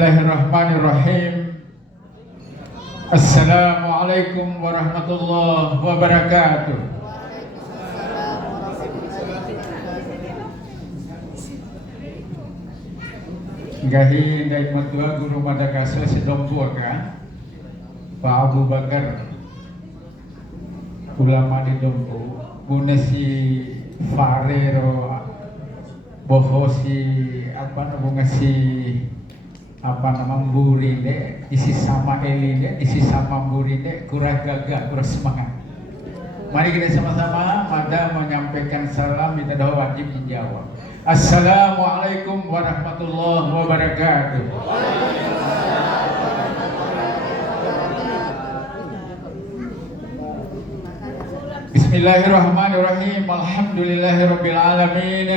Bismillahirrahmanirrahim. Assalamualaikum warahmatullahi wabarakatuh. Gahi dai matua guru madakasa sedompu ka Pak Abu Bakar ulama di Dompu bunesi farero bohosi apa nabungasi apa nama burine isi sama eline isi sama burine kurang gagah kurang semangat. Mari kita sama-sama pada menyampaikan salam kita dah wajib menjawab. Assalamualaikum warahmatullahi wabarakatuh. Bismillahirrahmanirrahim. Alhamdulillahirabbil alamin.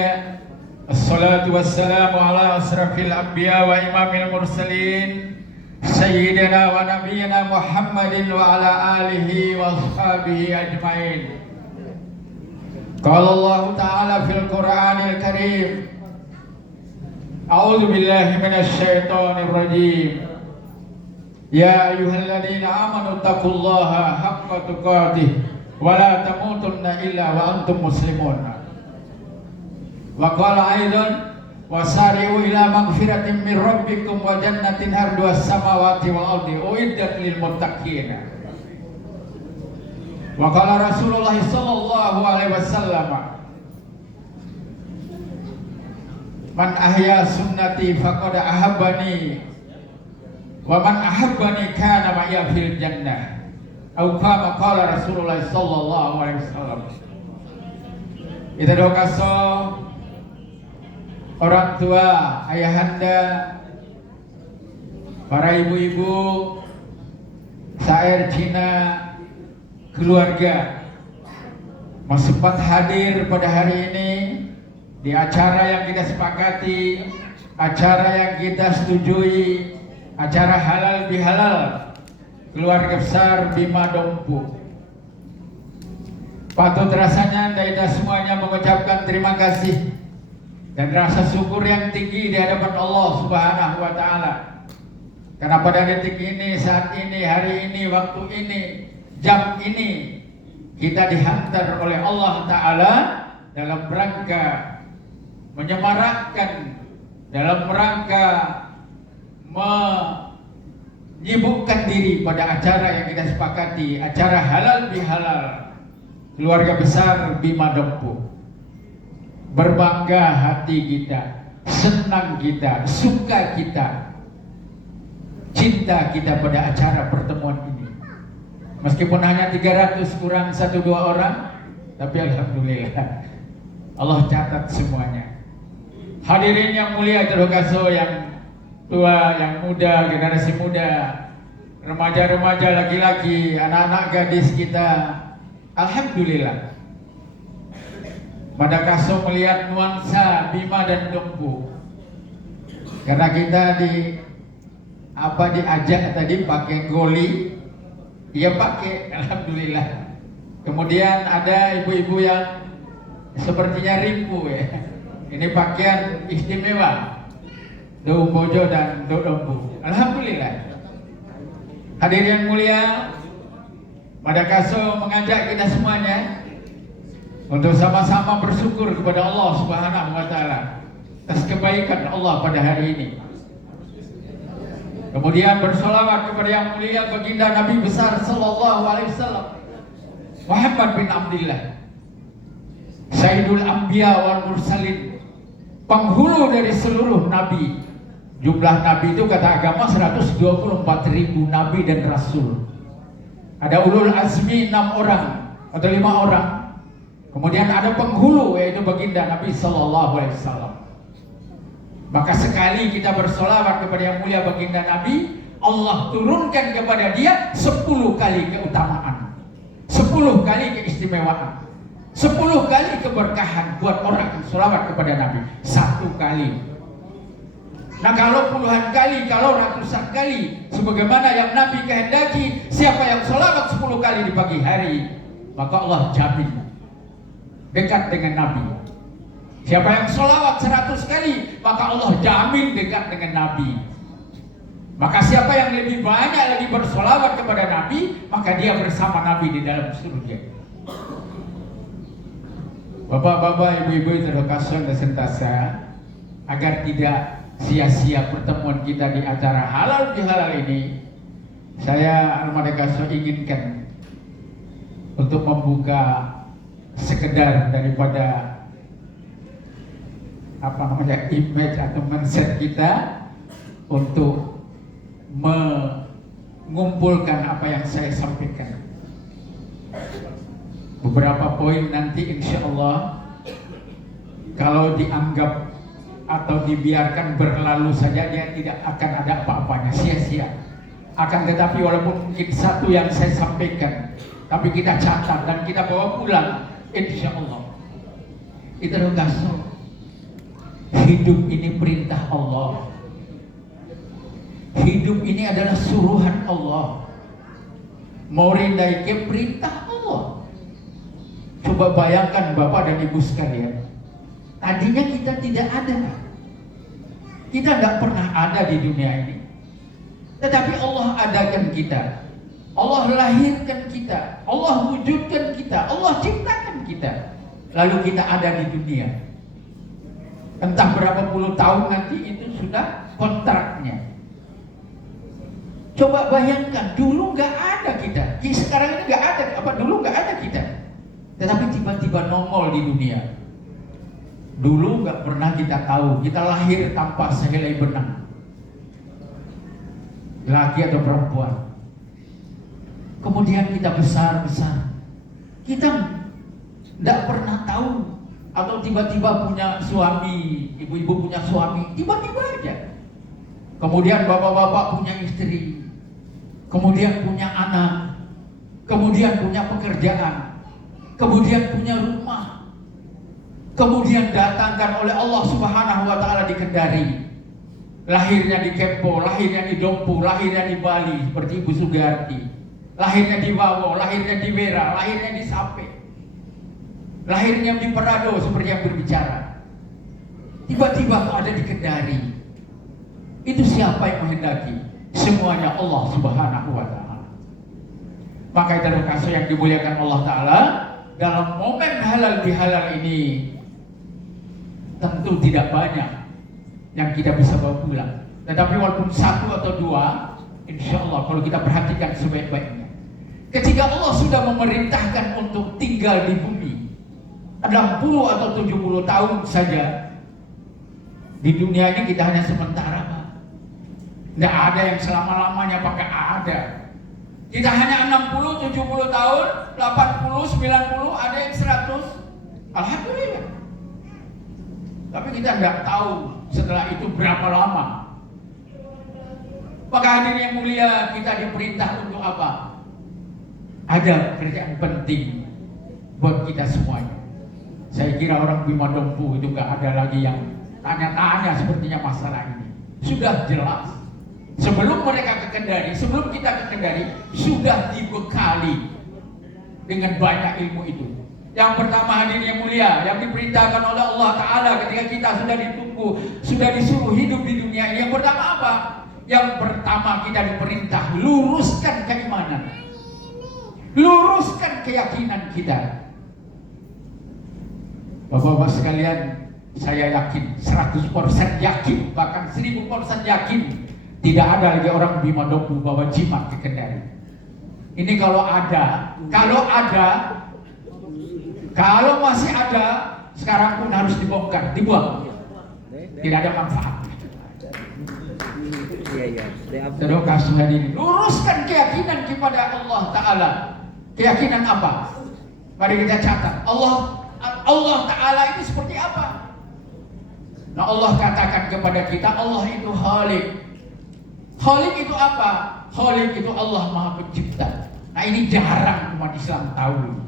Assalatu wassalamu ala asrafil anbiya wa imamil mursalin sayyidina wa nabiyyina Muhammadin wa ala alihi wa ashabihi ajmain. Qala Allah ta'ala fil Qur'anil Karim, A'udzu billahi minasy syaithanir rajim. Ya ayyuhalladzina amanu taqullaha haqqa tuqatih wa la tamutunna illa wa antum muslimun. Wa qala aidan wasari'u ila magfiratin min rabbikum wa jannatin arduha as-samawati wal ardi uiddat lil muttaqin. Wa qala Rasulullah sallallahu alaihi wasallam, man ahya sunnati faqad ahabbani wa man ahabbani kana ma'iya fil jannah. Atau kama qala Rasulullah sallallahu alaihi wasallam. Kita doa orang tua, ayahanda, para ibu-ibu, sair Cina, keluarga sempat hadir pada hari ini di acara yang kita sepakati, acara yang kita setujui, acara halal bihalal keluarga besar Bima Dompu. Patut rasanya kita semuanya mengucapkan terima kasih dan rasa syukur yang tinggi di hadapan Allah Subhanahu wa Ta'ala, karena pada detik ini, saat ini, hari ini, waktu ini, jam ini kita dihantar oleh Allah Ta'ala dalam rangka menyemarakkan, dalam rangka menyibukkan diri pada acara yang kita sepakati, acara halal bihalal keluarga besar Bima Dompu. Berbangga hati kita, senang kita, suka kita, cinta kita pada acara pertemuan ini. Meskipun hanya 300 kurang 1-2 orang, tapi alhamdulillah Allah catat semuanya. Hadirin yang mulia, terhokaso, yang tua, yang muda, generasi muda, remaja-remaja, laki-laki, anak-anak gadis kita, alhamdulillah pada kaso melihat nuansa Bima dan Dompu, karena kita diajak tadi pakai goli, ia pakai, alhamdulillah. Kemudian ada ibu-ibu yang sepertinya rimpu ya, ini pakaian istimewa Do Bojo dan Do Dompu, alhamdulillah. Hadirin yang mulia, pada kaso mengajak kita semuanya untuk sama-sama bersyukur kepada Allah Subhanahu wa Ta'ala atas kebaikan Allah pada hari ini. Kemudian bersolawat kepada yang mulia baginda Nabi besar sallallahu alaihi wasallam Muhammad bin Abdullah, Sayyidul Anbiya wal Mursalin, penghulu dari seluruh nabi. Jumlah nabi itu kata agama 124.000 nabi dan rasul. Ada ulul azmi 6 orang atau 5 orang. Kemudian ada penghulu, yaitu baginda Nabi sallallahu alaihi wasallam. Maka sekali kita bersolawat kepada yang mulia baginda Nabi, Allah turunkan kepada dia 10 kali keutamaan, 10 kali keistimewaan, 10 kali keberkahan buat orang yang solawat kepada Nabi. 1 kali. Nah, kalau puluhan kali, kalau ratusan kali, sebagaimana yang Nabi kehendaki, siapa yang solawat 10 kali di pagi hari, maka Allah jamin dekat dengan Nabi. Siapa yang sholawat 100 kali, maka Allah jamin dekat dengan Nabi. Maka siapa yang lebih banyak lagi bersolawat kepada Nabi, maka dia bersama Nabi di dalam surga. Bapak-bapak, ibu-ibu yang terkasih dan sentasa, agar tidak sia-sia pertemuan kita di acara halal bihalal ini, saya Armada Kasih inginkan untuk membuka sekedar daripada image atau mindset kita untuk mengumpulkan apa yang saya sampaikan. Beberapa poin nanti insya Allah kalau dianggap atau dibiarkan berlalu saja, dia tidak akan ada apa-apanya, sia-sia. Akan tetapi walaupun mungkin satu yang saya sampaikan, tapi kita catat dan kita bawa pulang, insya Allah. Itu kasih. Hidup ini perintah Allah. Hidup ini adalah suruhan Allah. Mau rindai ke perintah Allah. Coba bayangkan Bapak dan Ibu sekalian, tadinya kita tidak ada. Kita tidak pernah ada di dunia ini. Tetapi Allah adakan kita. Allah lahirkan kita. Allah wujudkan kita. Allah ciptakan kita. Lalu kita ada di dunia. Entah berapa puluh tahun nanti itu sudah kontraknya. Coba bayangkan, dulu nggak ada kita. Sekarang ini nggak ada. Dulu nggak ada kita. Tetapi tiba-tiba nongol di dunia. Dulu nggak pernah kita tahu. Kita lahir tanpa sehelai benang. Laki atau perempuan. Kemudian kita besar-besar. Kita tidak pernah tahu. Atau tiba-tiba punya suami, ibu-ibu punya suami, tiba-tiba aja. Kemudian bapak-bapak punya istri. Kemudian punya anak. Kemudian punya pekerjaan. Kemudian punya rumah. Kemudian datangkan oleh Allah Subhanahu wa Ta'ala di Kendari. Lahirnya di Kempo, lahirnya di Dompu, lahirnya di Bali seperti Ibu Sugarti, lahirnya di Wawo, lahirnya di Wera, lahirnya di Sape, lahirnya di Perado seperti yang berbicara. Tiba-tiba kok ada di Kendari. Itu siapa yang menghendaki? Semuanya Allah Subhanahu wa Ta'ala. Maka itu kasih yang dimuliakan Allah Ta'ala, dalam momen halal bihalal ini tentu tidak banyak yang kita bisa bawa pulang. Tetapi walaupun satu atau dua, insya Allah kalau kita perhatikan sebaik-baiknya, ketika Allah sudah memerintahkan untuk tinggal di bumi 60 atau 70 tahun saja, di dunia ini kita hanya sementara, Pak. Tidak ada yang selama-lamanya, Pak. Nggak ada. Kita hanya 60, 70 tahun, 80, 90, ada yang 100. Alhamdulillah. Tapi kita tidak tahu setelah itu berapa lama. Maka hadirin yang mulia, kita diperintah untuk apa? Ada kerjaan penting buat kita semuanya. Saya kira orang Bima Dompu itu nggak ada lagi yang tanya-tanya sepertinya masalah ini. Sudah jelas. Sebelum mereka ke Kendari, sebelum kita ke Kendari, sudah dibekali dengan banyak ilmu itu. Yang pertama hadirin yang mulia, yang diperintahkan oleh Allah Ta'ala ketika kita sudah ditunggu, sudah disuruh hidup di dunia ini. Yang pertama apa? Yang pertama kita diperintah luruskan keimanan, luruskan keyakinan kita. Bapak-bapak sekalian, saya yakin, 100% yakin, bahkan 1000% yakin, tidak ada lagi orang Bima Dompu bawa jimat ke Kendari. Ini kalau masih ada, sekarang pun harus dibongkar, dibuang. Tidak ada manfaat. Terus kasih hadirin, luruskan keyakinan kepada Allah Ta'ala. Keyakinan apa? Mari kita catat. Allah Ta'ala ini seperti apa? Nah, Allah katakan kepada kita, Allah itu Khalik. Khalik itu apa? Khalik itu Allah Maha Pencipta. Nah, ini jarang umat Islam tahu.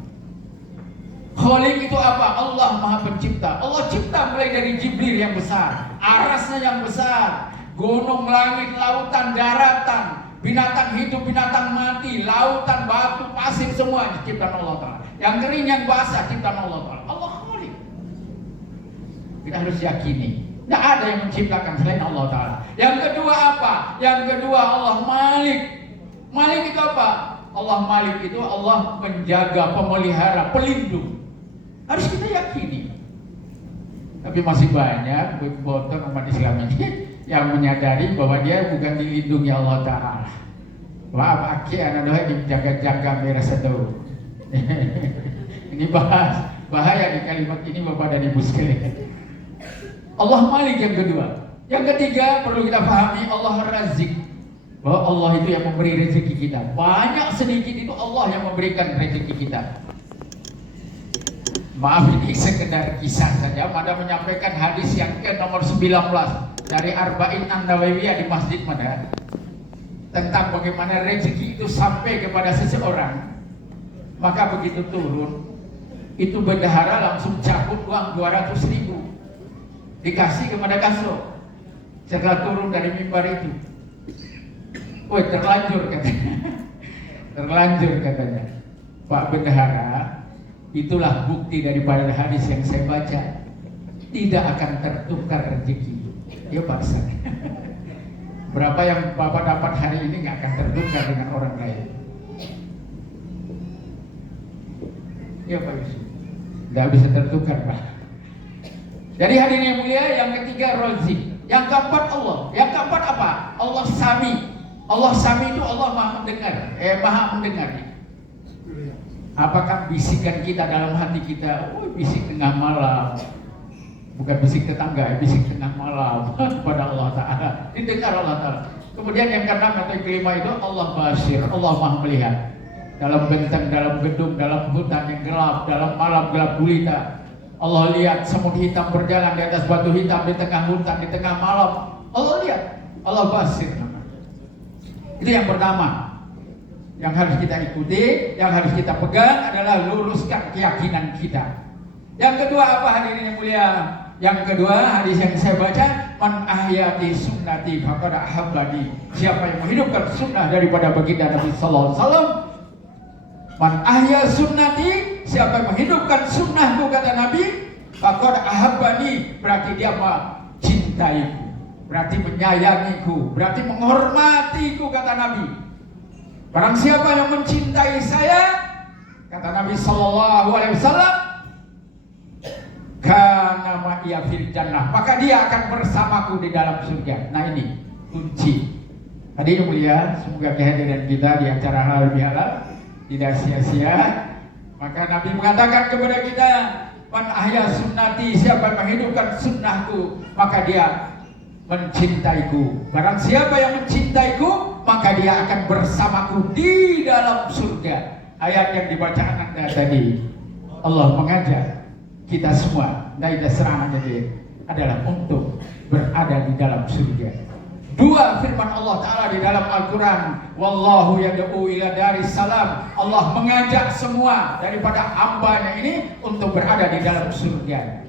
Khalik itu apa? Allah Maha Pencipta. Allah cipta mulai dari Jibril yang besar, arasnya yang besar, gunung, langit, lautan, daratan, binatang hidup, binatang mati, lautan, batu, pasir, semua diciptakan Allah Ta'ala. Yang kering, yang basah, ciptaan Allah Ta'ala. Allah Khalik. Kita harus yakini Tidak ada yang menciptakan selain Allah Ta'ala. Yang kedua apa? Yang kedua Allah Malik. Malik itu apa? Allah Malik itu Allah penjaga, pemelihara, pelindung. Harus kita yakini. Tapi masih banyak botor umat Islam ini yang menyadari bahwa dia bukan dilindungi Allah Ta'ala. Wah, pakai anak doa dijaga-jaga beres itu. Ini bahaya di kalimat ini Bapak dan Ibu sekalian. Allah Malik yang kedua. Yang ketiga perlu kita pahami Allah Razik. Bahwa Allah itu yang memberi rezeki kita. Banyak sedikit itu Allah yang memberikan rezeki kita. Maaf ini sekedar kisah saja. Mada menyampaikan hadis yang ke nomor 19 dari Arba'in An-Nawawiyah di Masjid Mada. Tentang bagaimana rezeki itu sampai kepada seseorang. Maka begitu turun, itu bendahara langsung cabut uang 200.000. Dikasih kepada Kaso. Setelah turun dari mimbar itu. Woi, terlanjur katanya. Terlanjur katanya. Pak bendahara, itulah bukti daripada hadis yang saya baca. Tidak akan tertukar rezeki. Ya Pak Ustaz. Berapa yang Bapak dapat hari ini nggak akan tertukar dengan orang lain. Ya Pak Yusuf. Nggak bisa tertukar Pak. Jadi hadirin yang mulia, yang ketiga Razik. Yang keempat Allah. Yang keempat apa? Allah Sami. Allah Sami itu Allah Maha mendengar. Maha mendengar. Apakah bisikan kita dalam hati kita? Oh, bisik tengah malam. Bukan bisik tetangga, bisik tengah malam kepada Allah Ta'ala. Didengar Allah Ta'ala. Kemudian yang keenam atau yang kelima itu Allah Basir. Allah Maha melihat. Dalam benteng, dalam gedung, dalam hutan yang gelap, dalam malam gelap gulita. Allah lihat semut hitam berjalan di atas batu hitam di tengah hutan, di tengah malam. Allah lihat. Allah Basir. Itu yang pertama. Yang harus kita ikuti, yang harus kita pegang adalah luruskan keyakinan kita. Yang kedua apa hadirin yang mulia? Yang kedua hadis yang saya baca, man ahyati sunnati faqad ahabbani. Siapa yang menghidupkan sunnah daripada baginda Nabi sallallahu alaihi wasallam, man ahya sunnati, siapa yang menghidupkan sunnahku kata Nabi, faqad ahabbani, berarti dia mencintaiku, berarti menyayangiku, berarti menghormatiku kata Nabi. Barang siapa yang mencintai saya, kata Nabi sallallahu alaihi wasallam, kana ma'iya fil jannah, maka dia akan bersamaku di dalam surga. Nah ini kunci. Hadirin mulia, semoga kehadiran kita di acara halal bihalal tidak sia-sia. Maka Nabi mengatakan kepada kita, man ahya sunnati, siapa yang menghidupkan sunnahku, maka dia mencintaiku. Barang siapa yang mencintaiku, maka dia akan bersamaku di dalam surga. Ayat yang dibaca Anda tadi, Allah mengajak kita semua, dari serangan jadi adalah untuk berada di dalam surga. Dua firman Allah Ta'ala di dalam Al-Quran, wallahu yad'u ila daris salam. Allah mengajak semua daripada hambanya ini untuk berada di dalam surga.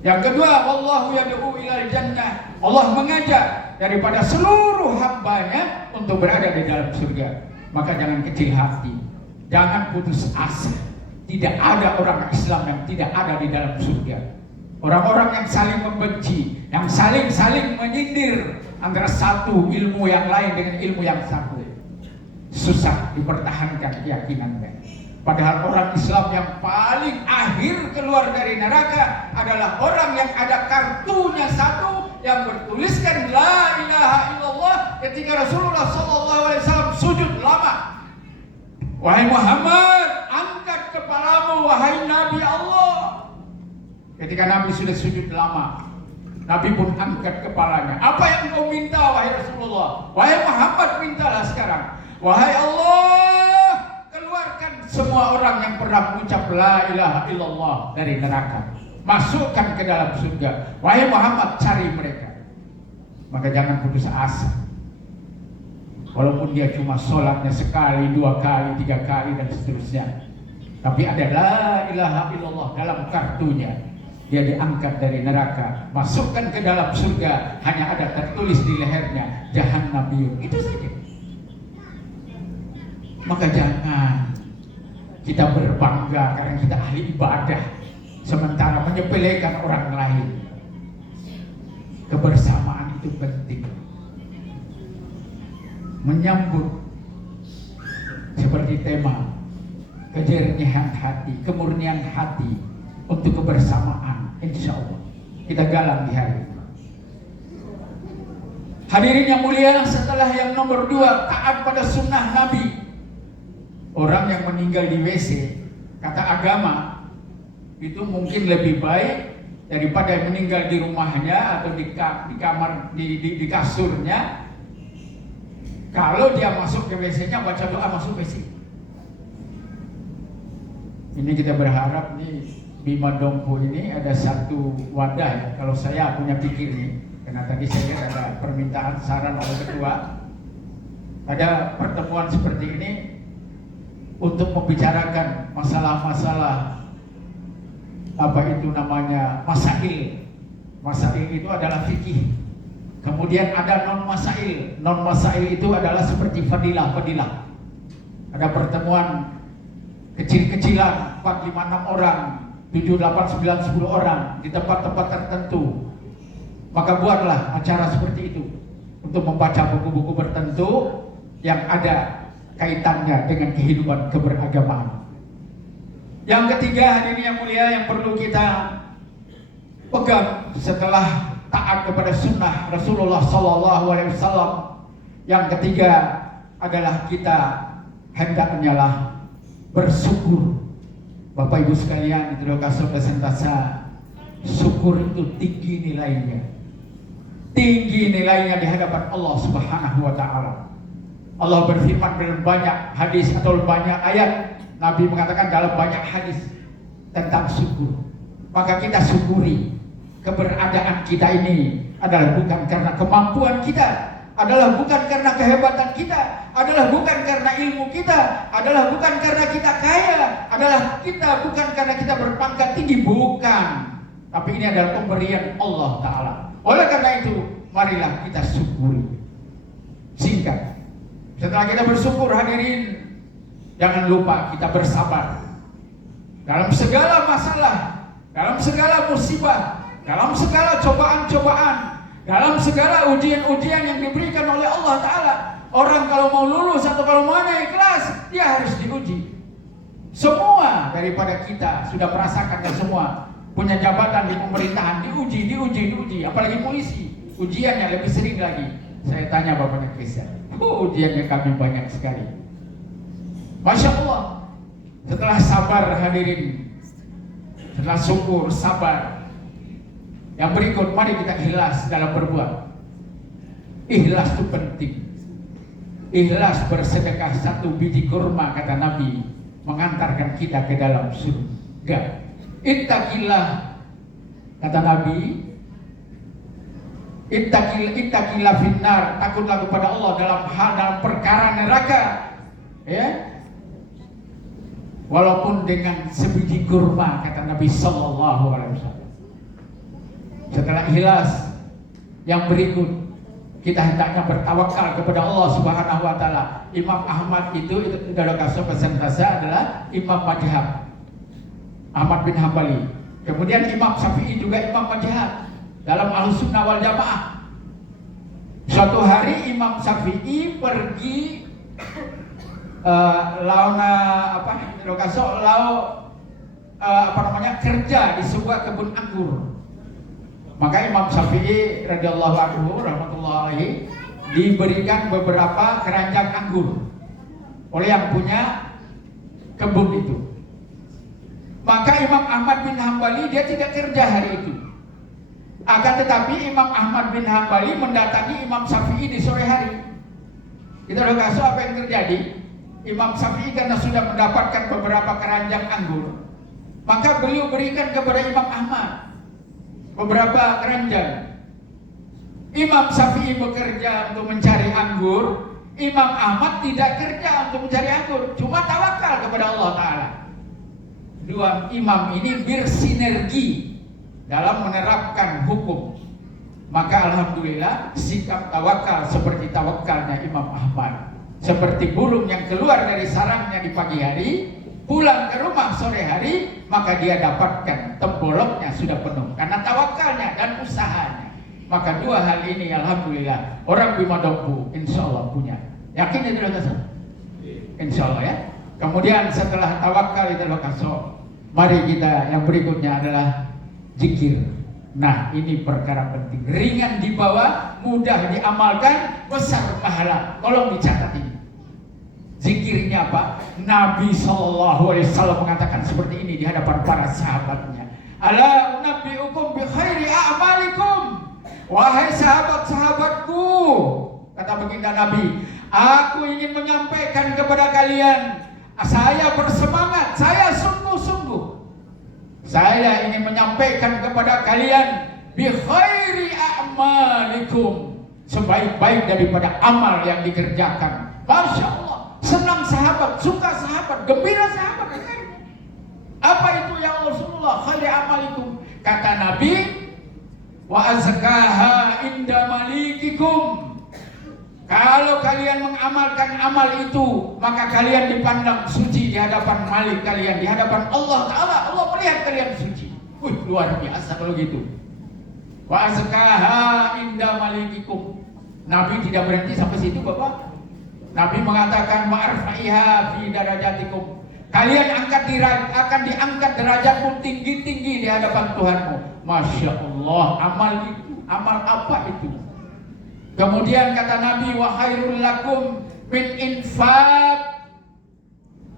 Yang kedua, wallahu yad'u ila jannah. Allah mengajak daripada seluruh hambanya untuk berada di dalam surga. Maka jangan kecil hati, jangan putus asa. Tidak ada orang Islam yang tidak ada di dalam surga. Orang-orang yang saling membenci, yang saling menyindir antara satu ilmu yang lain dengan ilmu yang satu, susah dipertahankan keyakinannya. Padahal orang Islam yang paling akhir keluar dari neraka adalah orang yang ada kartunya satu yang bertuliskan la ilaha illallah ketika Rasulullah SAW sujud lama. Wahai Muhammad, angkat kepalamu wahai Nabi Allah. Ketika Nabi sudah sujud lama, Nabi pun angkat kepalanya. Apa yang kau minta wahai Rasulullah? Wahai Muhammad, mintalah sekarang. Wahai Allah, keluarkan semua orang yang pernah mengucap la ilaha illallah dari neraka, masukkan ke dalam surga. Wahai Muhammad, cari mereka. Maka jangan putus asa. Walaupun dia cuma sholatnya sekali, 2 kali, 3 kali dan seterusnya, tapi ada la ilaha illallah dalam kartunya, dia diangkat dari neraka, masukkan ke dalam surga. Hanya ada tertulis di lehernya Jahannamiyun, itu saja. Maka jangan kita berbangga karena kita ahli ibadah sementara menyepelekan orang lain. kebersamaan itu penting. Menyambut seperti tema kejernihan hati, kemurnian hati untuk kebersamaan, insya Allah kita galang di hari ini. Hadirin yang mulia, setelah yang nomor 2, taat pada sunnah Nabi. Orang yang meninggal di WC, kata agama, itu mungkin lebih baik daripada yang meninggal di rumahnya atau di kamar, di kasurnya. Kalau dia masuk ke WC-nya, baca doa masuk WC. Ini kita berharap nih Bima Dongko ini ada satu wadah ya. Kalau saya punya pikir nih, karena tadi saya lihat ada permintaan saran oleh ketua, ada pertemuan seperti ini untuk membicarakan masalah-masalah apa itu namanya masail. Masail itu adalah fikih. Kemudian ada non-masail. Non-masail itu adalah seperti fadilah-fadilah. Ada pertemuan kecil-kecilan 4, 5, 6 orang, 7, 8, 9, 10 orang di tempat-tempat tertentu. Maka buatlah acara seperti itu untuk membaca buku-buku tertentu yang ada kaitannya dengan kehidupan keberagamaan. Yang ketiga, hadirin yang mulia, yang perlu kita pegang setelah taat kepada sunnah Rasulullah SAW, yang ketiga adalah kita hendaknya lah bersyukur. Bapak Ibu sekalian, itu kasih presentasa, syukur itu tinggi nilainya. Tinggi nilainya di hadapan Allah Subhanahu wa taala. Allah berfirman dalam banyak hadis atau banyak ayat, Nabi mengatakan dalam banyak hadis tentang syukur. Maka kita syukuri keberadaan kita ini adalah bukan karena kemampuan kita, adalah bukan karena kehebatan kita, adalah bukan karena ilmu kita, adalah bukan karena kita kaya, adalah kita bukan karena kita berpangkat tinggi, bukan. Tapi ini adalah pemberian Allah Ta'ala. Oleh karena itu, marilah kita syukuri. Singkat, setelah kita bersyukur, hadirin, jangan lupa kita bersabar dalam segala masalah, dalam segala musibah, dalam segala cobaan-cobaan, dalam segala ujian-ujian yang diberikan oleh Allah Ta'ala. Orang kalau mau lulus atau kalau mau naik kelas, dia harus diuji. Semua daripada kita sudah merasakan, dan semua punya jabatan di pemerintahan, diuji. Apalagi polisi, ujiannya lebih sering lagi. Saya tanya Bapak Nekesa, ujiannya kami banyak sekali. Masya Allah. Setelah sabar, hadirin, setelah syukur, sabar, yang berikut, mari kita ikhlas dalam berbuat. Ikhlas itu penting. Ikhlas bersedekah 1 biji kurma, kata Nabi, mengantarkan kita ke dalam surga. Ittaqillah, kata Nabi, ittaqillah finnar, takutlah kepada Allah dalam perkara neraka, ya. Walaupun dengan sebiji kurma, kata Nabi Sallallahu Alaihi Wasallam. Setelah ikhlas, yang berikut, kita hendaknya bertawakal kepada Allah Subhanahu wa taala. Imam Ahmad itu dalam kasus presentase adalah imam madhab, Ahmad bin Hambali. Kemudian Imam Syafi'i juga imam madhab dalam Ahlussunnah wal Jamaah. Suatu hari Imam Syafi'i pergi kerja di sebuah kebun anggur. Maka Imam Syafi'i radhiyallahu anhu rahmatullahi diberikan beberapa keranjang anggur oleh yang punya kebun itu. Maka Imam Ahmad bin Hambali dia tidak kerja hari itu. Akan tetapi Imam Ahmad bin Hambali mendatangi Imam Syafi'i di sore hari. Kita udah kasih apa yang terjadi? Imam Syafi'i karena sudah mendapatkan beberapa keranjang anggur, maka beliau berikan kepada Imam Ahmad beberapa keranjang. Imam Syafi'i bekerja untuk mencari anggur, Imam Ahmad tidak kerja untuk mencari anggur, cuma tawakal kepada Allah Ta'ala. Dua imam ini bersinergi dalam menerapkan hukum. Maka alhamdulillah sikap tawakal seperti tawakalnya Imam Ahmad, seperti burung yang keluar dari sarangnya di pagi hari, pulang ke rumah sore hari, maka dia dapatkan temboloknya sudah penuh karena tawakalnya dan usahanya. Maka dua hal ini alhamdulillah orang Bimadompu insya Allah punya. Yakin itu kasih? Insya Allah ya. Kemudian setelah tawakal itu kasih, mari kita yang berikutnya adalah zikir. Nah ini perkara penting, ringan dibawa, mudah diamalkan, besar pahala. Tolong dicatat ini. Zikirnya apa? Nabi SAW mengatakan seperti ini di hadapan para sahabatnya. Ala unabbiukum bi khairi a'malikum. Wahai sahabat-sahabatku, kata baginda Nabi, aku ingin menyampaikan kepada kalian, saya bersemangat, saya sungguh-sungguh. Saya ingin menyampaikan kepada kalian bi khairi a'malikum, sebaik-baik daripada amal yang dikerjakan. Masya Allah. Senang sahabat, suka sahabat, gembira sahabat. Apa itu ya Rasulullah? Khairi amalikum. Kata Nabi, wa azkaha inda malikikum. Kalau kalian mengamalkan amal itu, maka kalian dipandang suci di hadapan Malik kalian, di hadapan Allah Ta'ala. Allah melihat kalian suci. Luar biasa kalau gitu. Wa azkaha inda malikikum. Nabi tidak berhenti sampai situ, Bapak. Nabi mengatakan ma'arfa'iha fi darajatikum. Kalian akan diangkat derajatmu tinggi-tinggi di hadapan Tuhanmu. Masya Allah, amal itu, amal apa itu? Kemudian kata Nabi, wa khairul lakum min infaq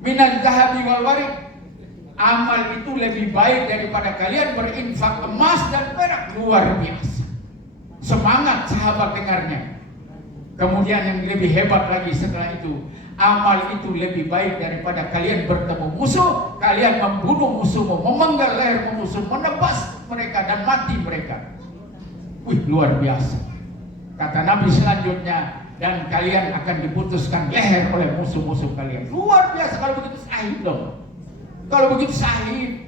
minaz zahabi wal warid. Amal itu lebih baik daripada kalian berinfak emas dan perak. Luar biasa. Semangat sahabat dengarnya. Kemudian yang lebih hebat lagi setelah itu, amal itu lebih baik daripada kalian bertemu musuh, kalian membunuh musuhmu, memenggal leher musuh, menebas mereka dan mati mereka. Luar biasa. Kata Nabi selanjutnya, dan kalian akan diputuskan leher oleh musuh-musuh kalian. Luar biasa kalau begitu sahih dong. Kalau begitu sahih,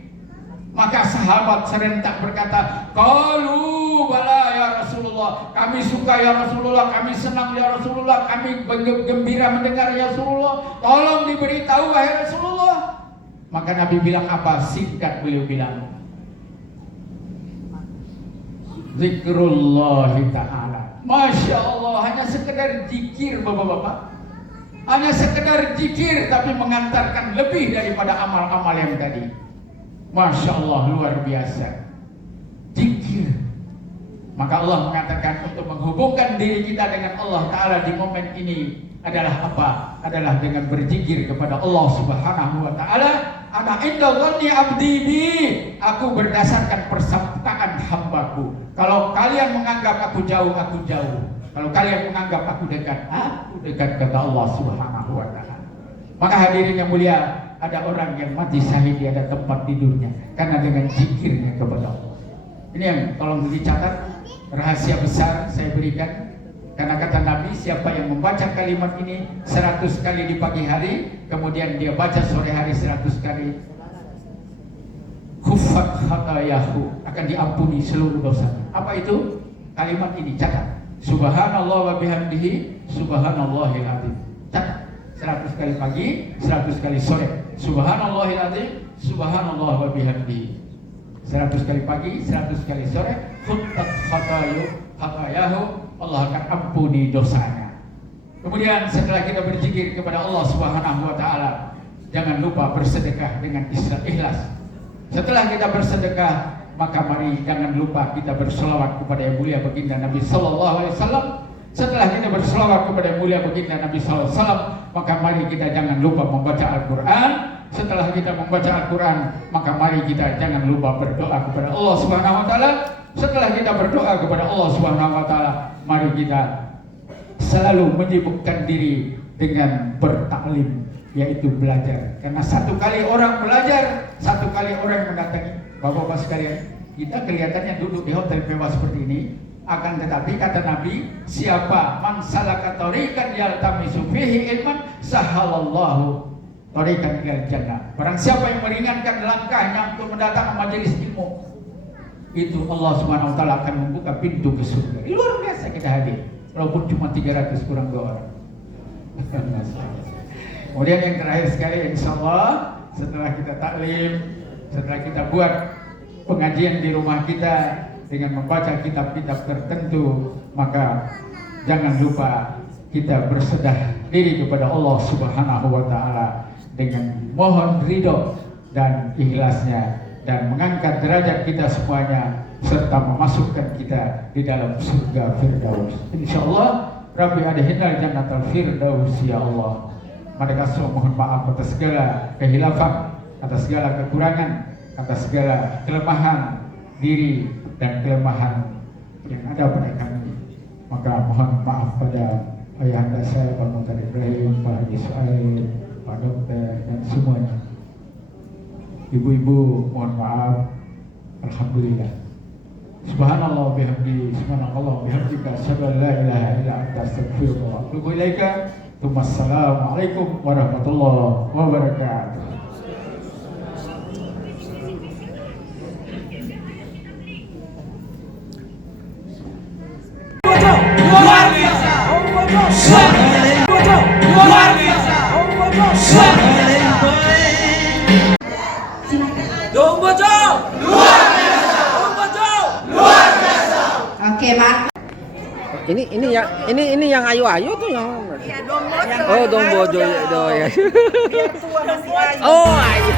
maka sahabat serentak berkata, qalu bala ya Rasulullah, kami suka ya Rasulullah, kami senang ya Rasulullah, kami gembira mendengar ya Rasulullah, tolong diberitahu wahai Rasulullah. Maka Nabi bilang apa? Singkat beliau bilang, zikrullahi ta'ala. Masya Allah, hanya sekedar zikir bapak-bapak, hanya sekedar zikir tapi mengantarkan lebih daripada amal-amal yang tadi. Masya Allah, luar biasa. Zikir. Maka Allah mengatakan untuk menghubungkan diri kita dengan Allah Ta'ala di momen ini adalah apa? Adalah dengan berzikir kepada Allah Subhanahu wa Ta'ala. Ana inda dhanni abdi bi. Aku berdasarkan persangkaan hambaku. Kalau kalian menganggap aku jauh, aku jauh. Kalau kalian menganggap aku dekat kata Allah Subhanahu wa Ta'ala. Maka hadirin yang mulia, ada orang yang mati syahid di ada tempat tidurnya karena dengan zikirnya kepada Allah. Ini yang tolong dicatat, rahasia besar saya berikan. Karena kata Nabi, siapa yang membaca kalimat ini 100 kali di pagi hari, kemudian dia baca sore hari 100 kali, khuffat khatayahu, akan diampuni seluruh dosa. Apa itu? Kalimat ini catat. Subhanallah wa bihamdihi, subhanallahil azim. Catat. 100 kali pagi, 100 kali sore. Subhanallahil azim, subhanallah wa bihamdihi. 100 kali pagi, 100 kali sore. Khuffat khatayahu, Allah akan ampuni dosanya. Kemudian setelah kita berzikir kepada Allah Subhanahu wa Ta'ala, jangan lupa bersedekah dengan ikhlas. Setelah kita bersedekah, maka mari jangan lupa kita berselawat kepada yang mulia baginda Nabi sallallahu alaihi wasallam. Setelah kita berselawat kepada yang mulia baginda Nabi sallallahu alaihi wasallam, maka mari kita jangan lupa membaca Al-Qur'an. Setelah kita membaca Al-Quran, maka mari kita jangan lupa berdoa kepada Allah Subhanahu wa Ta'ala. Setelah kita berdoa kepada Allah Subhanahu wa Ta'ala, mari kita selalu menyibukkan diri dengan bertaklim, yaitu belajar. Karena satu kali orang belajar, satu kali orang mendatangi. Bapak-bapak sekalian, kita kelihatannya duduk di hotel mewah seperti ini, akan tetapi kata Nabi, siapa man salaka tariqan yaltamisu fihi ilman sahalallahu tariqan ilal jannah. Barang siapa yang meringankan langkahnya untuk mendatang majelis ilmu, itu Allah Subhanahu wa Ta'ala akan membuka pintu ke surga. Luar biasa kita hadir, walaupun cuma 300 kurang 2 orang. Kemudian yang terakhir sekali, insya Allah setelah kita taklim, setelah kita buat pengajian di rumah kita, dengan membaca kitab-kitab tertentu, maka jangan lupa kita berserah diri kepada Allah Subhanahu wa taala dengan mohon ridho dan ikhlasnya, dan mengangkat derajat kita semuanya serta memasukkan kita di dalam surga Firdaus. Insyaallah Rabbi adkhilna jannatal firdaus ya Allah. Maka mohon maaf atas segala kehilafan, atas segala kekurangan, atas segala kelemahan diri dan kelemahan yang ada pada kami. Maka mohon maaf pada ayahanda saya, Pak Muhtar Ibrahim, Pak Haji Suhaib, Pak Dokter, dan semuanya. Ibu-ibu mohon maaf. Alhamdulillah. Subhanallah bihamdi, subhanallah bihamdika, asyhadu an la ilaha illa anta, astaghfiruka wa atubu ilaika. Wassalamualaikum warahmatullahi wabarakatuh. Luar biasa. Luar biasa. Dong Bojo. Luar biasa. Dong Bojo. Luar biasa. Oke, Mak. Ini yang ayu-ayu tuh yang oh Dong Bojo ya. Biar tua masih ayu. Oh ayu.